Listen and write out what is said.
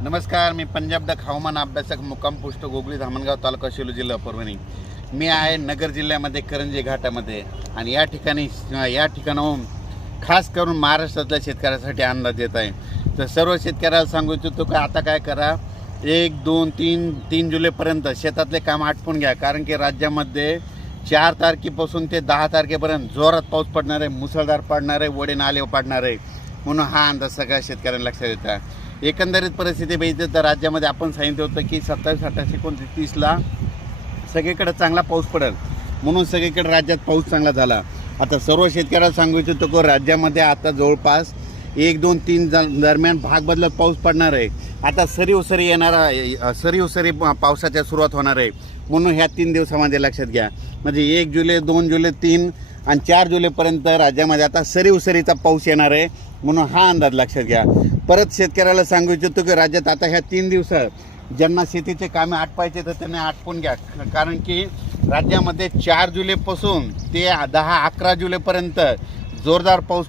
नमस्कार, मी पंजाब डक हवामान अभ्यासक मुक्काम पोस्ट गोगली धामणगाव तालुका शेलू जिल्हा परभणी। मी आहे नगर जिल्ह्यामध्ये करंजी घाटामध्ये आणि या ठिकाणाहून खास करून महाराष्ट्रातल्या शेतकऱ्यासाठी अंदाज देत आहे। तर सर्व शेतकऱ्याला सांगू इच्छितो की आता काय करा, 1, 2, 3 जुलैपर्यंत शेतातले काम आटपून घ्या, कारण की राज्यामध्ये 4 तारखेपासून ते 10 तारखेपर्यंत जोरात पाऊस पडणार आहे, मुसळधार पडणार आहे, वडे नाले पडणार आहे, म्हणून हा अंदाज सगळ्या शेतकऱ्यांना लक्षात येतात। एकंदरीत परिस्थिती बघितली तर राज्यामध्ये आपण सांगितलं होतं की 27, 28, 29, 30ला सगळीकडे चांगला पाऊस पडेल, म्हणून सगळीकडे राज्यात पाऊस चांगला झाला। आता सर्व शेतकऱ्याला सांगू इच्छितो की राज्यामध्ये आता जवळपास 1, 2, 3 दरम्यान भाग बदलत पाऊस पडणार आहे। आता सरी येणारा सरी पावसाच्या सुरुवात होणार आहे, म्हणून ह्या 3 दिवसामध्ये लक्षात घ्या। म्हणजे 1 जुलै, 2 जुलै, 3 आणि 4 जुलैपर्यंत राज्यामध्ये आता सरीचा पाऊस येणार आहे, म्हणून हा अंदाज लक्षात घ्या। परत शेतकऱ्याला सांगू इच्छितो की राज्यात आता ह्या 3 दिवसात ज्यांना शेतीचे कामे आटपायचे तर त्यांनी आटपून घ्या, कारण की राज्यामध्ये 4 जुलैपासून ते 10-11 जुलैपर्यंत जोरदार पाऊस